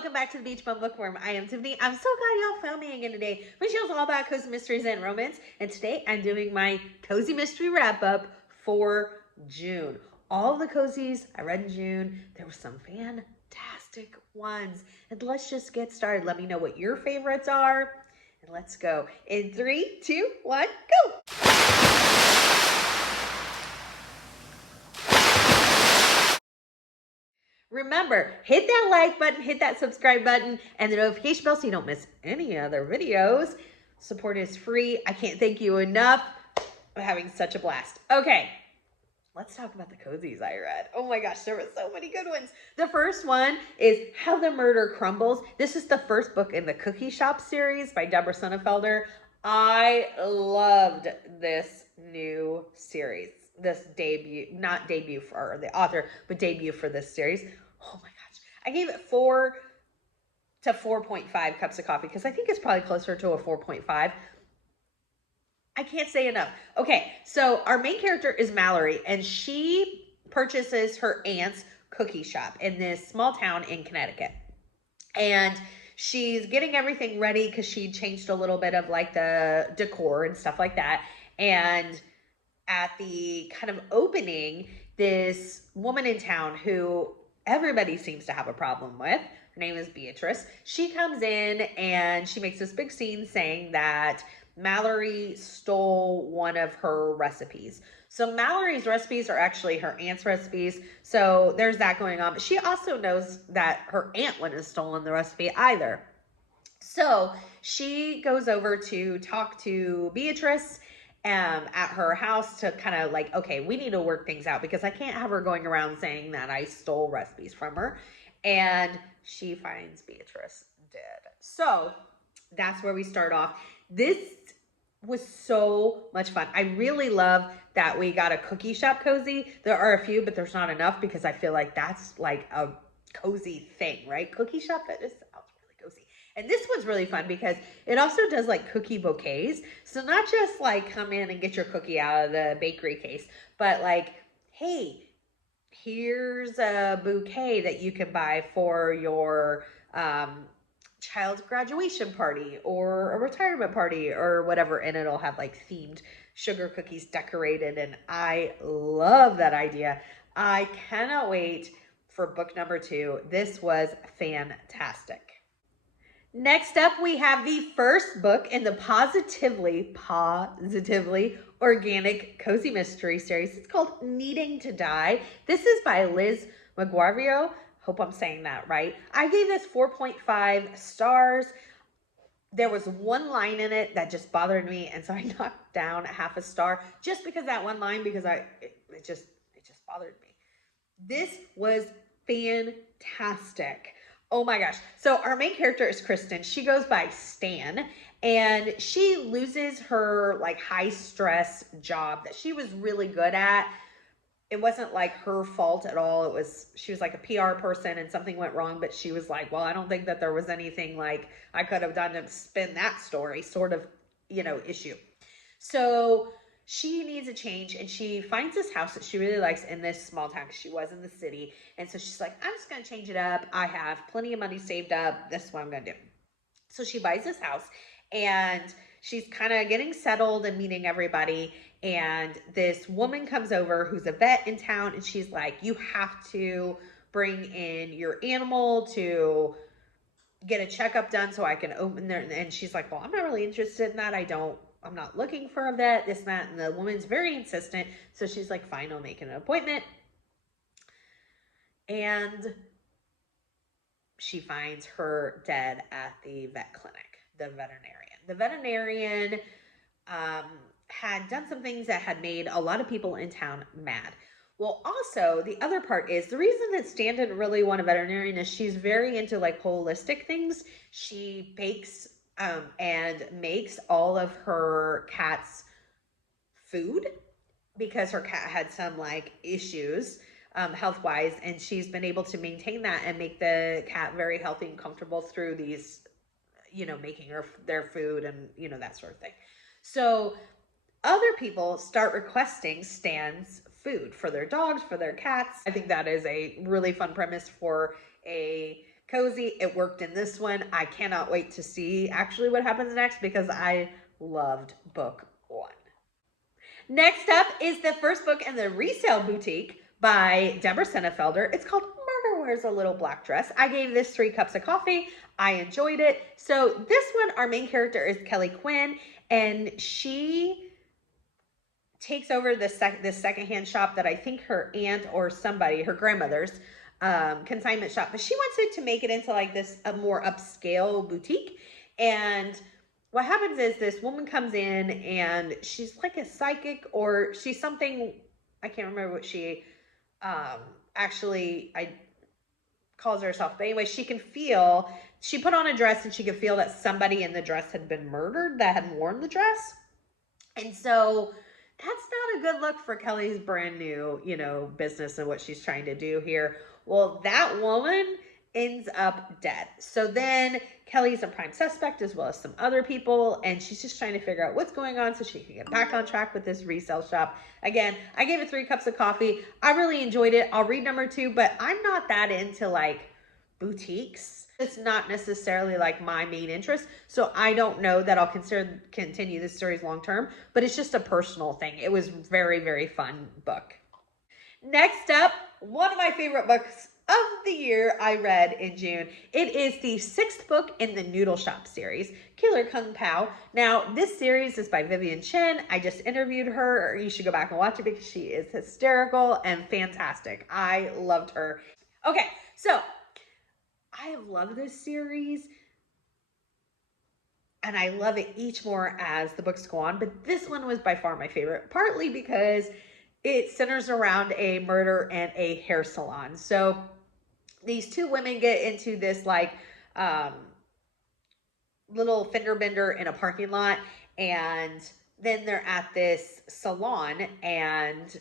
welcome back to the Beach Bum Bookworm. I am Tiffany. I'm so glad y'all found me again today. My channel's all about cozy mysteries and romance, and today I'm doing my cozy mystery wrap up for June. All the cozies I read in June, there were some fantastic ones, and let's just get started. Let me know what your favorites are, and let's go. In 3, 2, 1, go! Remember, hit that like button, hit that subscribe button, and the notification bell so you don't miss any other videos. Support is free. I can't thank you enough. I'm having such a blast. Okay, let's talk about the cozies I read. Oh my gosh, there were so many good ones. The first one is How the Murder Crumbles. This is the first book in the Cookie Shop series by Deborah Sonnenfelder. I loved this new series. This debut, not debut for the author, but debut for this series. Oh my gosh. I gave it 4 to 4.5 cups of coffee because I think it's probably closer to a 4.5. I can't say enough. Okay, so our main character is Mallory, and she purchases her aunt's cookie shop in this small town in Connecticut. And she's getting everything ready because she changed a little bit of like the decor and stuff like that. And at the kind of opening, this woman in town who everybody seems to have a problem with, her name is Beatrice, she comes in and she makes this big scene saying that Mallory stole one of her recipes. So Mallory's recipes are actually her aunt's recipes. So there's that going on. But she also knows that her aunt wouldn't have stolen the recipe either. So she goes over to talk to Beatrice at her house to kind of like, okay, we need to work things out because I can't have her going around saying that I stole recipes from her. And she finds Beatrice dead. So that's where we start off. This was so much fun. I really love that we got a cookie shop cozy. There are a few, but there's not enough because I feel like that's like a cozy thing, right? Cookie shop, that just sounds really cozy. And this one's really fun because it also does like cookie bouquets. So not just like come in and get your cookie out of the bakery case, but like, hey, here's a bouquet that you can buy for your child's graduation party or a retirement party or whatever. And it'll have like themed sugar cookies decorated. And I love that idea. I cannot wait for book number 2. This was fantastic. Next up, we have the first book in the positively organic cozy mystery series. It's called Kneading To Die. This is by Liz McGuarvio. Hope I'm saying that right. I gave this 4.5 stars. There was one line in it that just bothered me, and so I knocked down half a star just because that one line, because it just bothered me. This was fantastic. Oh my gosh. So our main character is Kristen. She goes by Stan, and she loses her like high stress job that she was really good at. It wasn't like her fault at all. She was like a PR person and something went wrong, but she was like, well, I don't think that there was anything like I could have done to spin that story sort of, issue. So she needs a change, and she finds this house that she really likes in this small town because she was in the city. And so she's like, I'm just going to change it up. I have plenty of money saved up. This is what I'm going to do. So she buys this house, and she's kind of getting settled and meeting everybody. And this woman comes over who's a vet in town, and she's like, you have to bring in your animal to get a checkup done so I can open there. And she's like, well, I'm not really interested in that. I'm not looking for a vet, this, and that. And the woman's very insistent. So she's like, fine, I'll make an appointment. And she finds her dead at the vet clinic, the veterinarian. The veterinarian had done some things that had made a lot of people in town mad. Well, also, the other part is the reason that Stan didn't really want a veterinarian is she's very into like holistic things. She bakes and makes all of her cat's food because her cat had some like issues health-wise, and she's been able to maintain that and make the cat very healthy and comfortable through these, making their food and, that sort of thing. So other people start requesting Stan's food for their dogs, for their cats. I think that is a really fun premise for a cozy. It worked in this one. I cannot wait to see actually what happens next because I loved book 1. Next up is the first book in the Resale Boutique by Deborah Sennefelder. It's called Murder Wears a Little Black Dress. I gave this 3 cups of coffee. I enjoyed it. So this one, our main character is Kelly Quinn, and she takes over this secondhand shop that I think her aunt or somebody, her grandmother's consignment shop, but she wants it to make it into like this a more upscale boutique. And what happens is this woman comes in and she's like a psychic, or she's something, I can't remember what she actually calls herself, but anyway, she put on a dress and she could feel that somebody in the dress had been murdered that had worn the dress. And so that's not a good look for Kelly's brand new, business and what she's trying to do here. Well, that woman ends up dead. So then Kelly's a prime suspect as well as some other people, and she's just trying to figure out what's going on so she can get back on track with this resale shop. Again, I gave it 3 cups of coffee. I really enjoyed it. I'll read number 2, but I'm not that into like boutiques. It's not necessarily like my main interest, so I don't know that I'll continue this series long term, but it's just a personal thing. It was very, very fun book. Next up, one of my favorite books of the year I read in June. It is the 6th book in the Noodle Shop series, Killer Kung Pao. Now, this series is by Vivian Chen. I just interviewed her. You should go back and watch it because she is hysterical and fantastic. I loved her. Okay, so I have loved this series, and I love it each more as the books go on, but this one was by far my favorite, partly because it centers around a murder and a hair salon. So these 2 women get into this like little fender bender in a parking lot, and then they're at this salon, and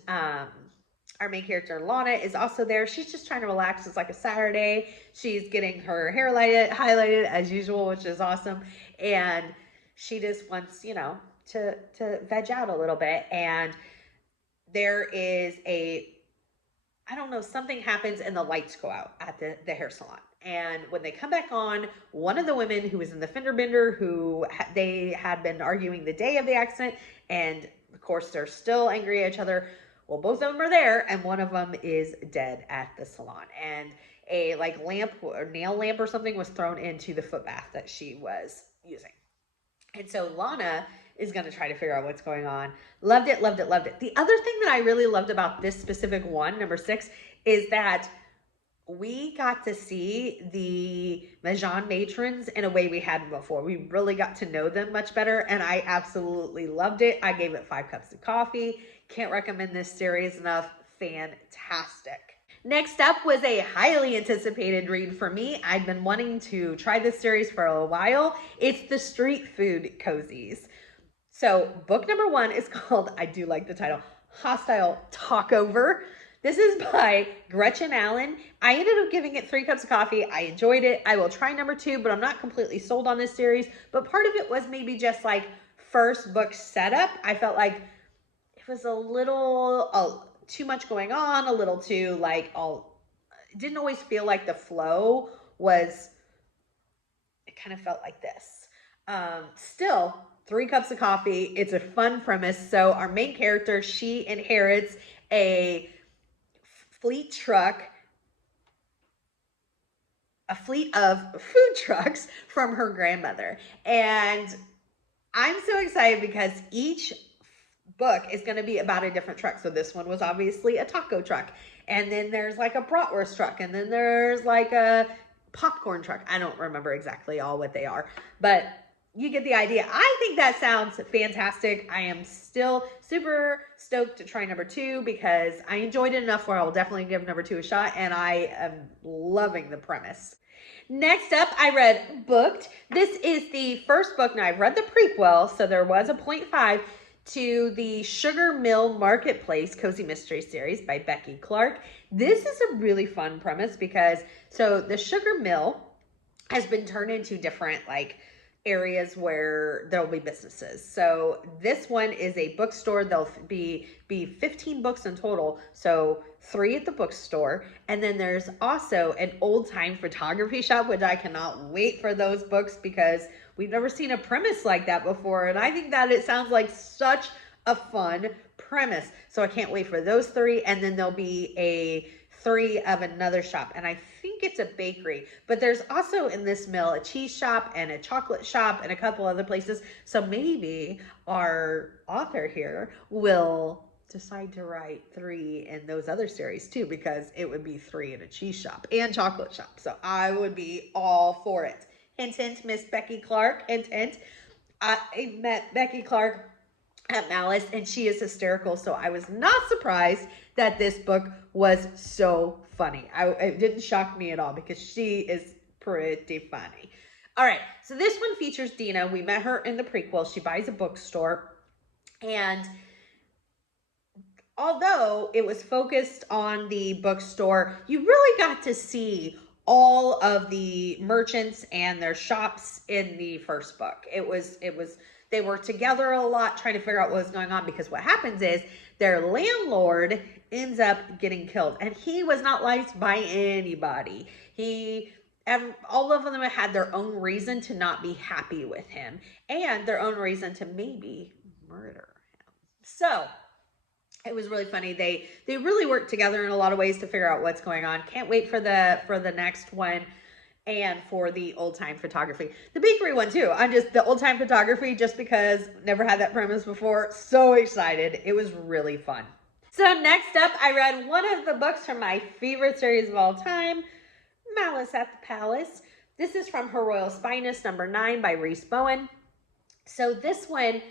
our main character, Lana, is also there. She's just trying to relax. It's like a Saturday. She's getting her hair highlighted as usual, which is awesome. And she just wants, to veg out a little bit. And there is something happens and the lights go out at the hair salon. And when they come back on, one of the women who was in the fender bender, they had been arguing the day of the accident, and of course they're still angry at each other. Well, both of them are there, and one of them is dead at the salon. And a lamp or nail lamp or something was thrown into the foot bath that she was using. And so Lana is going to try to figure out what's going on. Loved it, loved it, loved it. The other thing that I really loved about this specific one, number 6, is that we got to see the Mahjong matrons in a way we hadn't before. We really got to know them much better, and I absolutely loved it. I gave it 5 cups of coffee. Can't recommend this series enough. Fantastic. Next up was a highly anticipated read for me. I'd been wanting to try this series for a while. It's the Street Food Cozies. So book number 1 is called, I do like the title, Hostile Talkover. This is by Gretchen Allen. I ended up giving it 3 cups of coffee. I enjoyed it. I will try number 2, but I'm not completely sold on this series. But part of it was maybe just like first book setup. I felt like it was a little too much going on, a little too it didn't always feel like the flow was, it kind of felt like this. Still, 3 cups of coffee. It's a fun premise. So our main character, she inherits a fleet of food trucks from her grandmother. And I'm so excited because each book is going to be about a different truck. So this one was obviously a taco truck, and then there's like a bratwurst truck, and then there's like a popcorn truck. I don't remember exactly all what they are, but you get the idea. I think that sounds fantastic. I am still super stoked to try number 2 because I enjoyed it enough where I'll definitely give number 2 a shot, and I am loving the premise. Next up, I read Booked. This is the first book. Now, I've read the prequel, so there was a 0.5 to the Sugar Mill Marketplace Cozy Mystery Series by Becky Clark. This is a really fun premise because, so the Sugar Mill has been turned into different areas where there'll be businesses. So this one is a bookstore. There'll be 15 books in total. So 3 at the bookstore. And then there's also an old time photography shop, which I cannot wait for those books because we've never seen a premise like that before. And I think that it sounds like such a fun premise. So I can't wait for those 3. And then there'll be a 3 of another shop, and I think it's a bakery, but there's also in this mill a cheese shop and a chocolate shop and a couple other places. So maybe our author here will decide to write 3 in those other series too, because it would be 3 in a cheese shop and chocolate shop. So I would be all for it. Hint, hint, Miss Becky Clark. Hint, hint. I met Becky Clark at Malice, and she is hysterical. So I was not surprised that this book was so funny. It didn't shock me at all because she is pretty funny. All right, so this one features Dina. We met her in the prequel. She buys a bookstore, and although it was focused on the bookstore, you really got to see all of the merchants and their shops in the first book. They were together a lot trying to figure out what was going on, because what happens is their landlord ends up getting killed, and he was not liked by anybody. All of them had their own reason to not be happy with him, and their own reason to maybe murder him. So it was really funny. They really worked together in a lot of ways to figure out what's going on. Can't wait for the next one. And for the old time photography, the bakery one too. The old time photography, just because never had that premise before. So excited. It was really fun. So next up, I read one of the books from my favorite series of all time, Malice at the Palace. This is from Her Royal Spyness, number 9 by Rhys Bowen. So this one,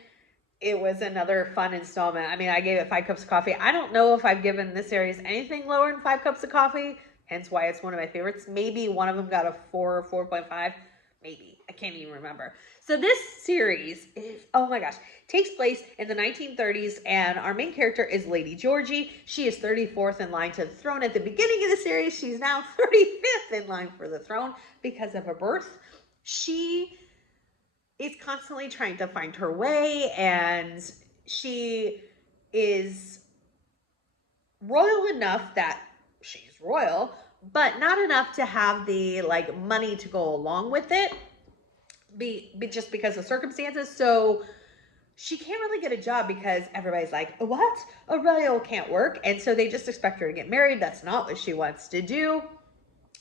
it was another fun installment. I mean, I gave it 5 cups of coffee. I don't know if I've given this series anything lower than 5 cups of coffee. Hence why it's one of my favorites. Maybe one of them got a 4 or 4.5. Maybe. I can't even remember. So this series is, oh my gosh, takes place in the 1930s, and our main character is Lady Georgie. She is 34th in line to the throne. At the beginning of the series, she's now 35th in line for the throne because of a birth. She is constantly trying to find her way, and she is royal enough that she's royal, but not enough to have the money to go along with it, be just because of circumstances. So she can't really get a job because everybody's like, what? A royal can't work. And so they just expect her to get married. That's not what she wants to do.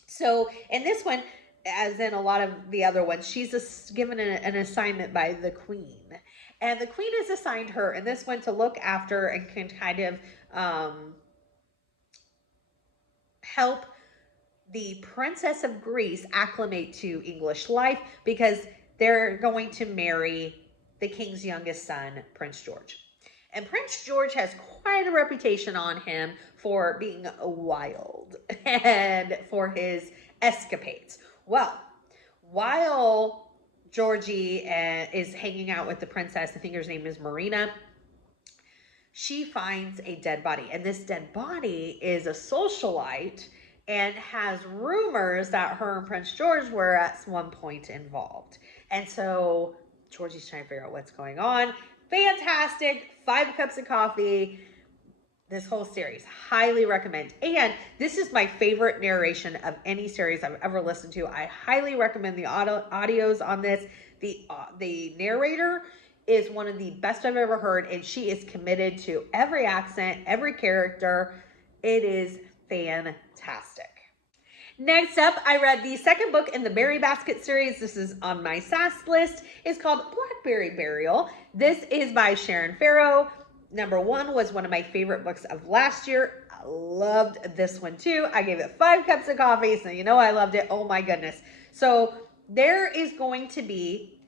So in this one, as in a lot of the other ones, she's given an assignment by the queen. And the queen has assigned her in this one to look after and can kind of help the Princess of Greece acclimate to English life, because they're going to marry the king's youngest son, Prince George. And Prince George has quite a reputation on him for being wild and for his escapades. Well, while Georgie is hanging out with the princess, I think her name is Marina, she finds a dead body. And this dead body is a socialite and has rumors that her and Prince George were at one point involved. And so Georgie's trying to figure out what's going on. Fantastic. 5 cups of coffee. This whole series, highly recommend. And this is my favorite narration of any series I've ever listened to. I highly recommend the audios on this. The narrator is one of the best I've ever heard, and she is committed to every accent, every character. It is fantastic. Next up, I read the second book in the Berry Basket series. This is on my SAS list. It's called Blackberry Burial. This is by Sharon Farrow. Number 1 was one of my favorite books of last year. I loved this one too. I gave it 5 cups of coffee, so you know I loved it. Oh my goodness. So there is going to be,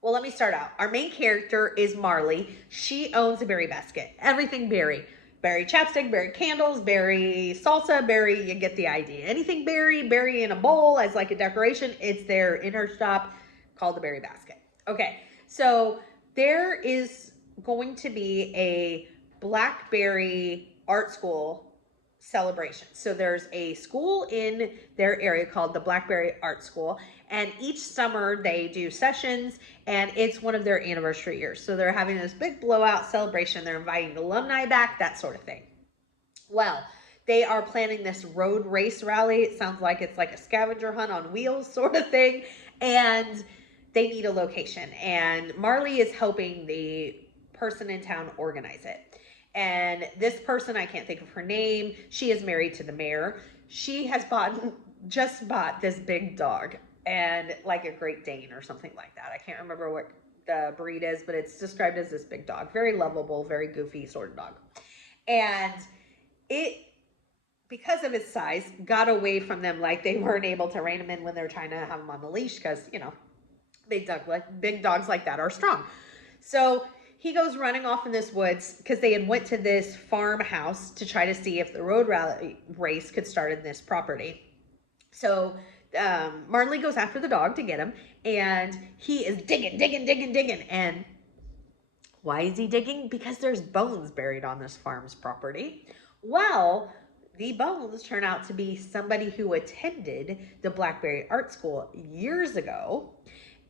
well, let me start out. Our main character is Marley. She owns a berry basket. Everything berry. Berry chapstick, berry candles, berry salsa, berry, you get the idea. Anything berry in a bowl as like a decoration, it's there in her shop called the Berry Basket. Okay, so there is going to be a Blackberry art school celebration. So there's a school in their area called the Blackberry Art School, and each summer they do sessions, and it's one of their anniversary years. So they're having this big blowout celebration. They're inviting alumni back, that sort of thing. Well, they are planning this road race rally. It sounds like it's like a scavenger hunt on wheels sort of thing, and they need a location. And Marley is helping the person in town organize it. And this person, I can't think of her name, she is married to the mayor. She has just bought this big dog, and like a Great Dane or something like that. I can't remember what the breed is, but it's described as this big dog. Very lovable, very goofy sort of dog. And it, because of his size, got away from them. Like they weren't able to rein him in when they're trying to have him on the leash because, you know, big dogs like that are strong. So he goes running off in this woods because they had went to this farmhouse to try to see if the road rally race could start in this property. So Marley goes after the dog to get him, and he is digging. And why is he digging? Because there's bones buried on this farm's property. Well, the bones turn out to be somebody who attended the Blackberry Art School years ago,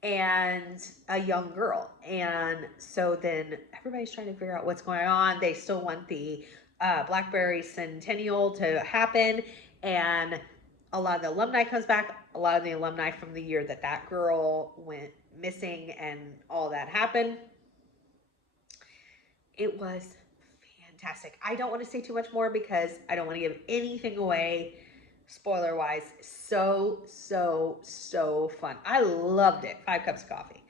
and a young girl. And so then everybody's trying to figure out what's going on. They still want the Blackberry Centennial to happen, and a lot of the alumni comes back. A lot of the alumni from the year that that girl went missing and all that happened. It was fantastic. I don't want to say too much more because I don't want to give anything away spoiler wise. So fun. I loved it. 5 cups of coffee.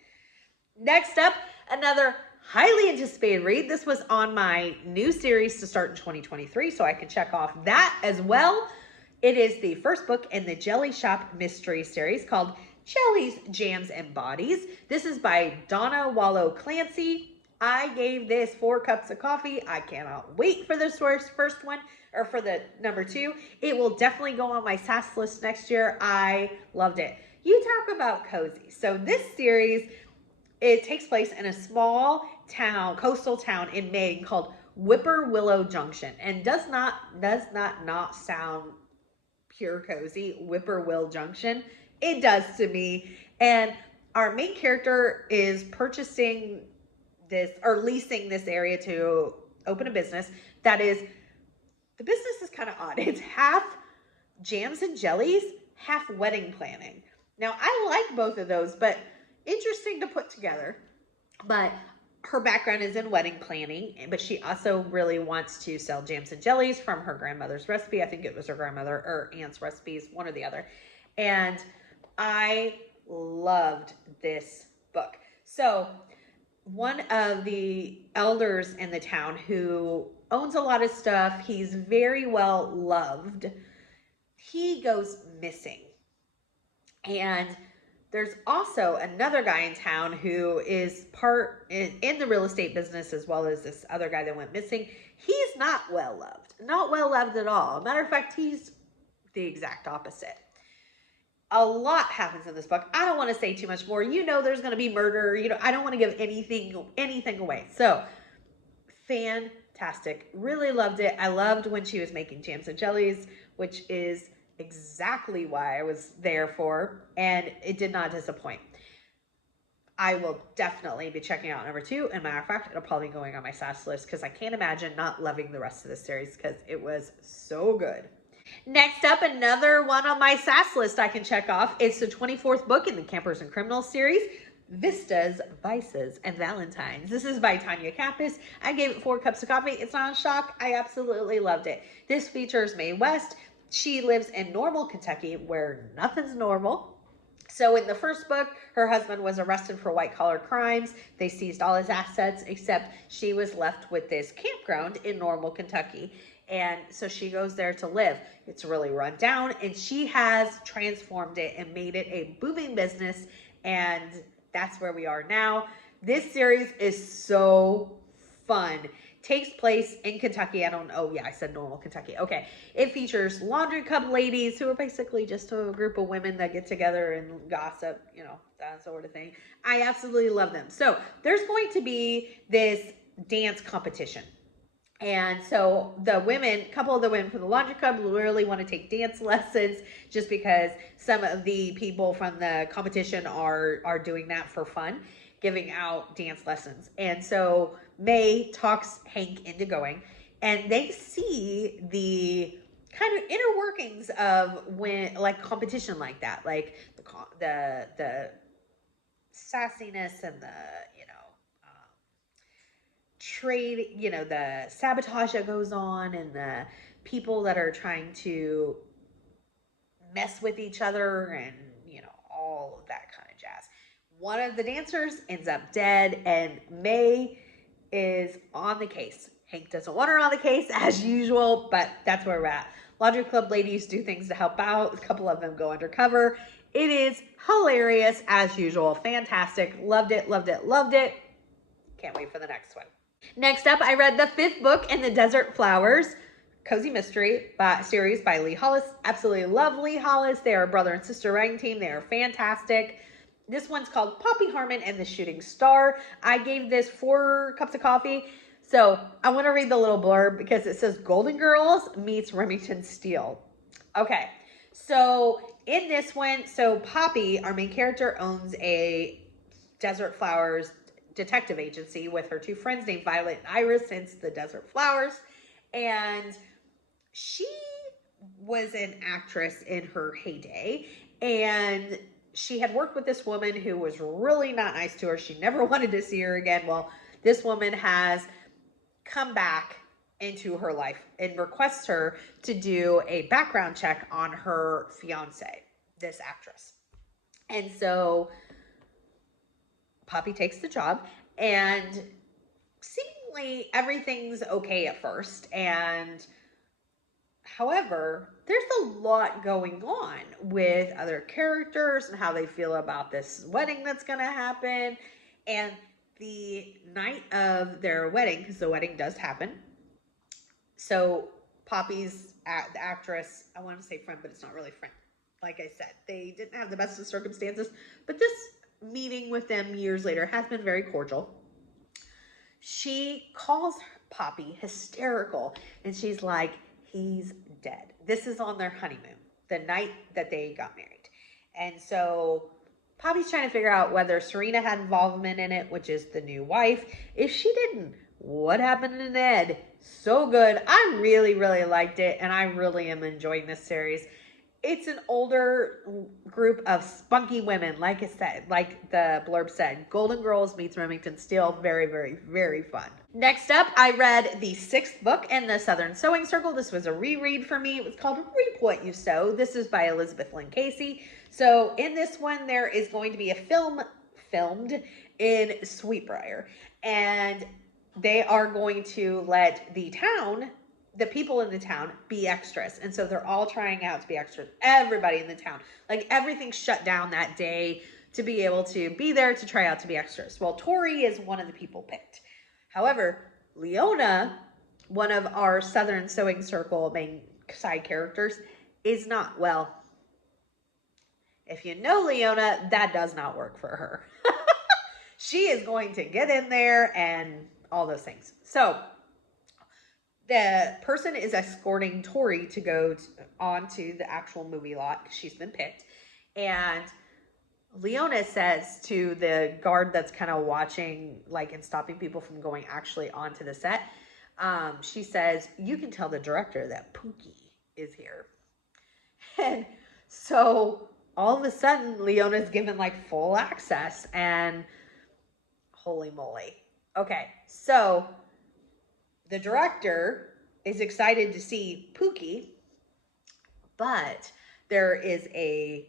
Next up, another highly anticipated read. This was on my new series to start in 2023, so I can check off that as well. It is the first book in the Jelly Shop mystery series called Jellies, Jams, and Bodies. This is by Donna, Walo, Clancy. I gave this 4 cups of coffee. I cannot wait for this first one, or for the number 2. It will definitely go on my SAS list next year. I loved it. You talk about cozy. So this series, it takes place in a small town, coastal town in Maine called Whippoorwillow Junction, and does not sound pure cozy. Whippoorwill Junction. It does to me. And our main character is purchasing this, or leasing this area to open a business that is, the business is kind of odd. It's half jams and jellies, half wedding planning. Now, I like both of those, but interesting to put together. But her background is in wedding planning, but she also really wants to sell jams and jellies from her grandmother's recipe. I think it was her grandmother or aunt's recipes, one or the other. And I loved this book. So one of the elders in the town who owns a lot of stuff, he's very well loved, he goes missing. And there's also another guy in town who is part in the real estate business, as well as this other guy that went missing. He's not well loved. Not well loved at all. Matter of fact, he's the exact opposite. A lot happens in this book. I don't want to say too much more. You know there's going to be murder. You know, I don't want to give anything away. So, fantastic. Really loved it. I loved when she was making jams and jellies, which is exactly why I was there for, and it did not disappoint. I will definitely be checking out number 2. And matter of fact, it'll probably be going on my SAS list because I can't imagine not loving the rest of the series because it was so good. Next up, another one on my SAS list I can check off. It's the 24th book in the Campers and Criminals series, Vistas, Vices, and Valentines. This is by Tanya Kappas. I gave it 4 cups of coffee. It's not a shock. I absolutely loved it. This features Mae West. She lives in Normal, Kentucky, where nothing's normal. So in the first book, her husband was arrested for white-collar crimes. They seized all his assets, except she was left with this campground in Normal, Kentucky. And so she goes there to live. It's really run down, and she has transformed it and made it a booming business, and that's where we are now. This series is so fun. Takes place in Kentucky. I said Normal, Kentucky. Okay. It features laundry cup ladies who are basically just a group of women that get together and gossip, you know, that sort of thing. I absolutely love them. So there's going to be this dance competition. And so the women, a couple of the women from the laundry club literally want to take dance lessons just because some of the people from the competition are doing that for fun, giving out dance lessons. And so May talks Hank into going, and they see the kind of inner workings of when like competition like that, like the sassiness and the trade, the sabotage that goes on and the people that are trying to mess with each other and, all of that kind of jazz. One of the dancers ends up dead and May is on the case. Hank doesn't want her on the case as usual, but that's where we're at. Laundry Club ladies do things to help out. A couple of them go undercover. It is hilarious as usual. Fantastic. Loved it, loved it, loved it. Can't wait for the next one. Next up, I read the 5th book in the Desert Flowers Cozy Mystery series by Lee Hollis. Absolutely love Lee Hollis. They are a brother and sister writing team. They are fantastic. This one's called Poppy Harmon and the Shooting Star. I gave this 4 cups of coffee. So I want to read the little blurb because it says Golden Girls meets Remington Steele. Okay, so in this one, so Poppy, our main character, owns a Desert Flowers detective agency with her 2 friends named Violet and Iris, hence the Desert Flowers. And she was an actress in her heyday, and she had worked with this woman who was really not nice to her. She never wanted to see her again. Well, this woman has come back into her life and requests her to do a background check on her fiance, this actress. And so Poppy takes the job, and seemingly everything's okay at first. And however, there's a lot going on with other characters and how they feel about this wedding that's going to happen. And the night of their wedding, because the wedding does happen, so Poppy's the actress, I want to say friend, but it's not really friend. Like I said, they didn't have the best of circumstances, but this meeting with them years later has been very cordial. She calls Poppy hysterical, and she's like, he's dead. This is on their honeymoon, the night that they got married. And so Poppy's trying to figure out whether Serena had involvement in it, which is the new wife. If she didn't, what happened to Ned? So good. I really, really liked it, and I really am enjoying this series. It's an older group of spunky women, like I said, like the blurb said. Golden Girls meets Remington Steele. Very, very, very fun. Next up, I read the 6th book in the Southern Sewing Circle. This was a reread for me. It was called Reap What You Sow. This is by Elizabeth Lynn Casey. So in this one, there is going to be a film filmed in Sweetbriar. And they are going to let the people in the town be extras. And so they're all trying out to be extras. Everybody in the town. Like everything's shut down that day to be able to be there to try out to be extras. Well, Tori is one of the people picked. However, Leona, one of our Southern Sewing Circle main side characters, is not. Well, if you know Leona, that does not work for her. She is going to get in there and all those things. So the person is escorting Tori to go onto the actual movie lot. She's been picked. And Leona says to the guard that's kind of watching, like, and stopping people from going actually onto the set, she says, you can tell the director that Pookie is here. And so all of a sudden, Leona's given like full access, and holy moly. Okay, so the director is excited to see Pookie, but there is a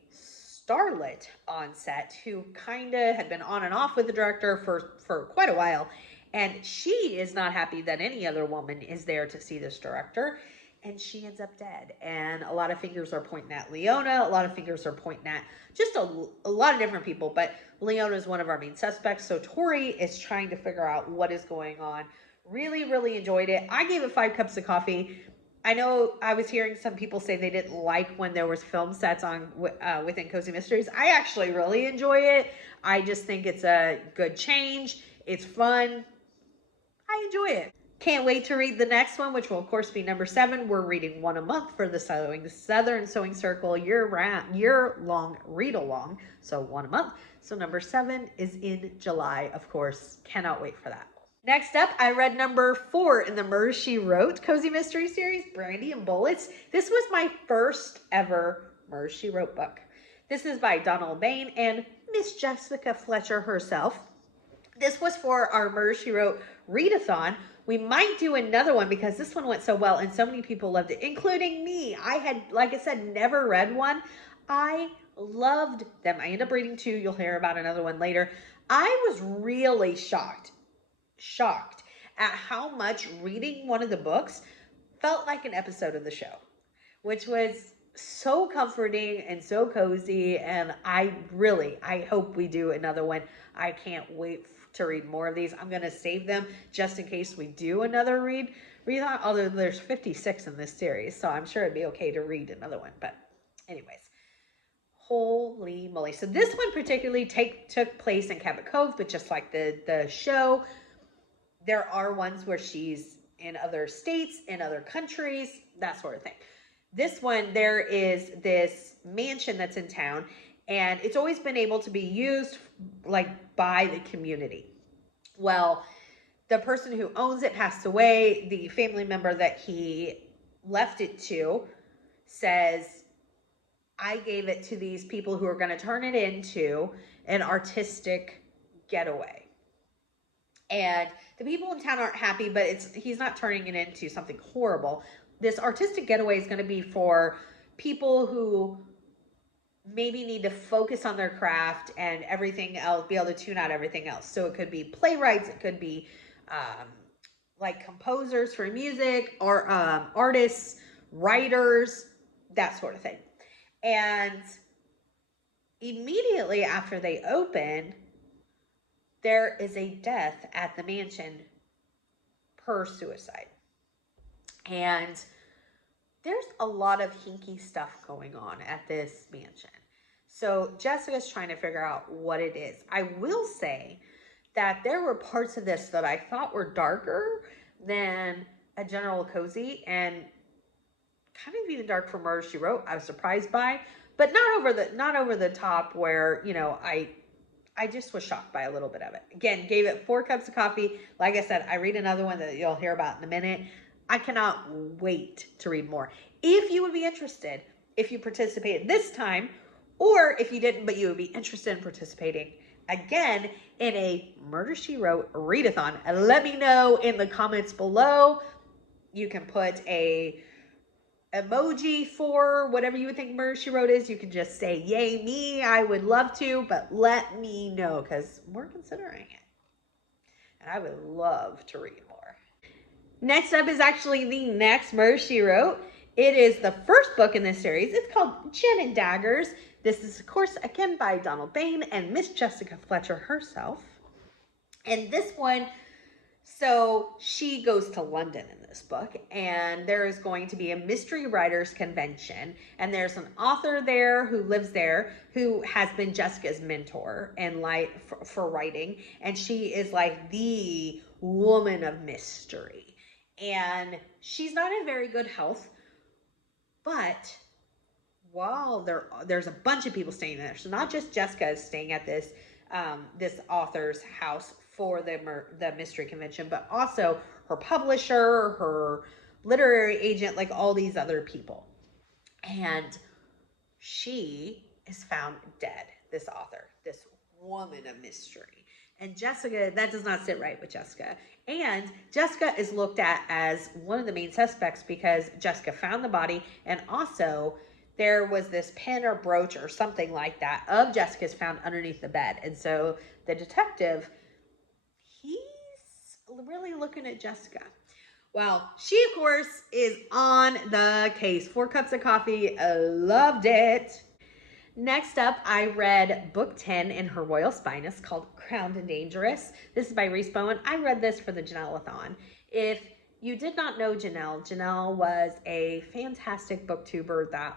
starlet on set who kind of had been on and off with the director for quite a while, and she is not happy that any other woman is there to see this director, and she ends up dead. And a lot of fingers are pointing at Leona, a lot of fingers are pointing at just a lot of different people, but Leona is one of our main suspects, so Tori is trying to figure out what is going on. Really, really enjoyed it. I gave it 5 cups of coffee. I know I was hearing some people say they didn't like when there was film sets on within Cozy Mysteries. I actually really enjoy it. I just think it's a good change. It's fun. I enjoy it. Can't wait to read the next one, which will of course be number 7. We're reading one a month for the Southern Sewing Circle year-long read-along. So one a month. So number 7 is in July, of course. Cannot wait for that. Next up, I read number 4 in the Murder, She Wrote Cozy Mystery Series, Brandy and Bullets. This was my first ever Murder, She Wrote book. This is by Donna and Miss Jessica Fletcher herself. This was for our Murder, She Wrote readathon. We might do another one because this one went so well and so many people loved it, including me. I had, like I said, never read one. I loved them. I ended up reading 2. You'll hear about another one later. I was really shocked at how much reading one of the books felt like an episode of the show, which was so comforting and so cozy. And I hope we do another one. I can't wait to read more of these. I'm going to save them just in case we do another read, although there's 56 in this series, so I'm sure it'd be okay to read another one. But anyways, holy moly. So this one particularly took place in Cabot Cove, but just like the show, there are ones where she's in other states, in other countries, that sort of thing. This one, there is this mansion that's in town, and it's always been able to be used like by the community. Well, the person who owns it passed away. The family member that he left it to says, I gave it to these people who are going to turn it into an artistic getaway. And the people in town aren't happy, but he's not turning it into something horrible. This artistic getaway is going to be for people who maybe need to focus on their craft and everything else, be able to tune out everything else. So it could be playwrights, it could be like composers for music, or artists, writers, that sort of thing. And immediately after they open, there is a death at the mansion per suicide. And there's a lot of hinky stuff going on at this mansion. So Jessica's trying to figure out what it is. I will say that there were parts of this that I thought were darker than a general cozy, and kind of even dark for Murder, She Wrote. I was surprised by, but not over the top where, you know, I just was shocked by a little bit of it. Again, gave it 4 cups of coffee. Like I said, I read another one that you'll hear about in a minute. I cannot wait to read more. If you would be interested, if you participated this time, or if you didn't, but you would be interested in participating again in a Murder, She Wrote readathon, let me know in the comments below. You can put a emoji for whatever you would think Murder, She Wrote is. You can just say, yay me, I would love to, but let me know because we're considering it. And I would love to read more. Next up is actually the next Murder, She Wrote. It is the first book in this series. It's called Gin and Daggers. This is, of course, again by Donna and Miss Jessica Fletcher herself. And this one, so she goes to London in this book, and there is going to be a mystery writers convention, and there's an author there who lives there who has been Jessica's mentor and like for writing, and she is like the woman of mystery. And she's not in very good health, but while there's a bunch of people staying there, so not just Jessica is staying at this this author's house for the mystery convention, but also her publisher, her literary agent, like all these other people. And she is found dead, this author, this woman of mystery. And Jessica, that does not sit right with Jessica. And Jessica is looked at as one of the main suspects because Jessica found the body, and also there was this pin or brooch or something like that of Jessica's found underneath the bed. And so the detective, he's really looking at Jessica. Well, she, of course, is on the case. 4 cups of coffee. Loved it. Next up, I read book 10 in her Royal Spinus called Crowned and Dangerous. This is by Rhys Bowen. I read this for the Janelle-a-thon. If you did not know Janelle was a fantastic booktuber that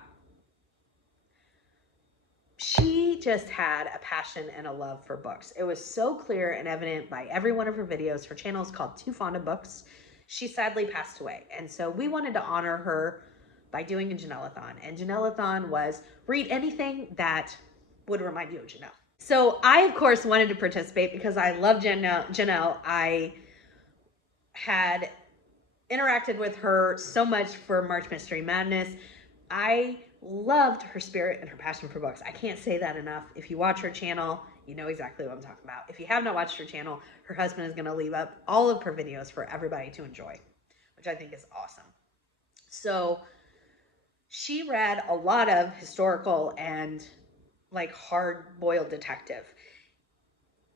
she just had a passion and a love for books. It was so clear and evident by every one of her videos. Her channel is called Too Fond of Books. She sadly passed away. And so we wanted to honor her by doing a Janelle-a-thon. And Janelle-a-thon was read anything that would remind you of Janelle. So I, of course, wanted to participate because I love Janelle. I had interacted with her so much for March Mystery Madness. I loved her spirit and her passion for books. I can't say that enough. If you watch her channel, you know exactly what I'm talking about. If you have not watched her channel, her husband is going to leave up all of her videos for everybody to enjoy, which I think is awesome. So she read a lot of historical and like hard-boiled detective,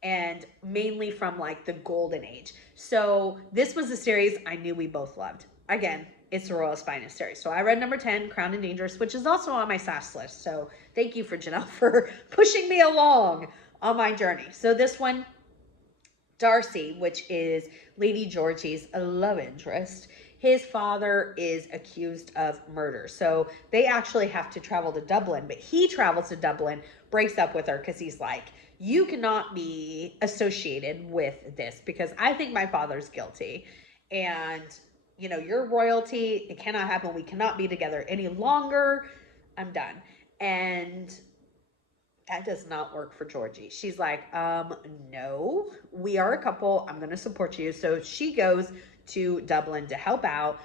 and mainly from like the golden age. So this was a series I knew we both loved. Again, it's the Royal Spinus series. So I read number 10, Crowned and Dangerous, which is also on my SAS list. So thank you for Janelle for pushing me along on my journey. So this one, Darcy, which is Lady Georgie's love interest, his father is accused of murder. So they actually have to travel to Dublin, but he travels to Dublin, breaks up with her because he's like, you cannot be associated with this because I think my father's guilty. And, you know, you're royalty. It cannot happen. We cannot be together any longer. I'm done. And that does not work for Georgie. She's like, no, we are a couple. I'm going to support you. So she goes to Dublin to help out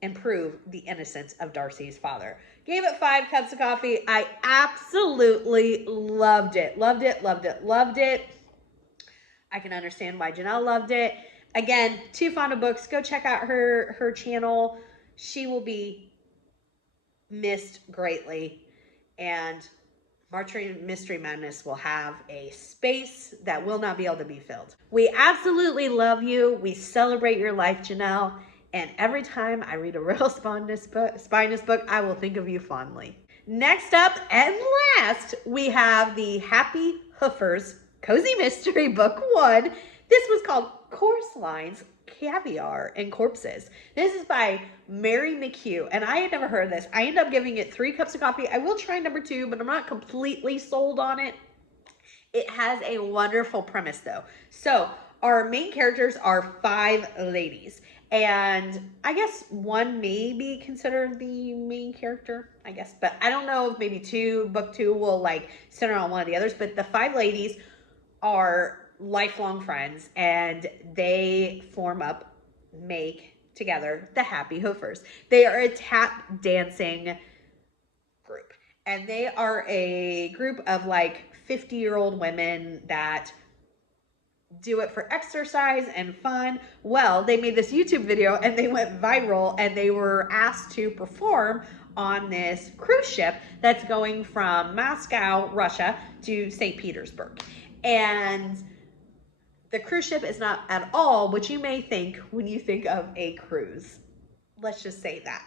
and prove the innocence of Darcy's father. Gave it 5 cups of coffee. I absolutely loved it. Loved it, loved it, loved it. I can understand why Janelle loved it. Again, too fond of books. Go check out her channel. She will be missed greatly. And March Mystery Madness will have a space that will not be able to be filled. We absolutely love you. We celebrate your life, Janelle. And every time I read a Royal Spinus book, I will think of you fondly. Next up and last, we have the Happy Hoofers Cozy Mystery Book 1. This was called Course Lines, Caviar, and Corpses. This is by Mary McHugh, and I had never heard of this. I ended up giving it 3 cups of coffee. I will try number 2, but I'm not completely sold on it. It has a wonderful premise, though. So our main characters are 5 ladies. And I guess one may be considered the main character, I guess. But I don't know if maybe book 2 will like center on one of the others. But the 5 ladies are lifelong friends. And they make together the Happy Hoofers. They are a tap dancing group. And they are a group of like 50-year-old women that do it for exercise and fun. Well, they made this YouTube video and they went viral, and they were asked to perform on this cruise ship that's going from Moscow, Russia to St. Petersburg. And the cruise ship is not at all what you may think when you think of a cruise. Let's just say that.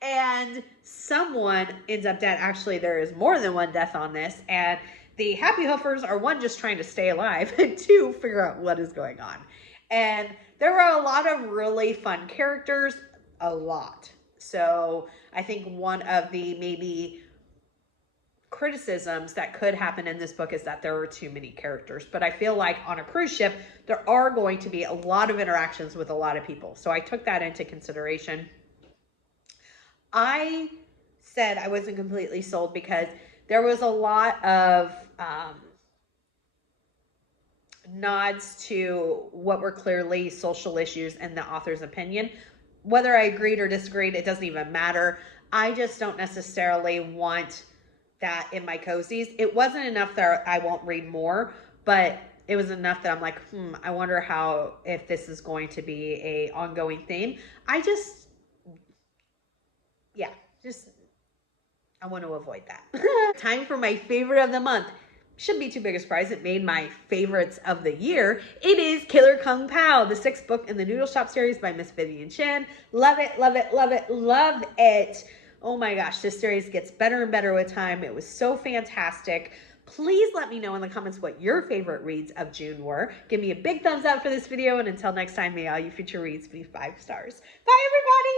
And someone ends up dead. Actually, there is more than one death on this. And the Happy Hoofers are, 1, just trying to stay alive, and 2, figure out what is going on. And there were a lot of really fun characters, a lot. So I think one of the maybe criticisms that could happen in this book is that there were too many characters. But I feel like on a cruise ship, there are going to be a lot of interactions with a lot of people. So I took that into consideration. I said I wasn't completely sold because there was a lot of nods to what were clearly social issues in the author's opinion. Whether I agreed or disagreed, it doesn't even matter. I just don't necessarily want that in my cozies. It wasn't enough that I won't read more, but it was enough that I'm like, I wonder if this is going to be a ongoing theme. I want to avoid that. Time for my favorite of the month. Shouldn't be too big a surprise. It made my favorites of the year. It is Killer Kung Pao, the 6th book in the Noodle Shop series by Miss Vivian Chen. Love it, love it, love it, love it. Oh my gosh, this series gets better and better with time. It was so fantastic. Please let me know in the comments what your favorite reads of June were. Give me a big thumbs up for this video, and until next time, may all you future reads be 5 stars. Bye, everybody!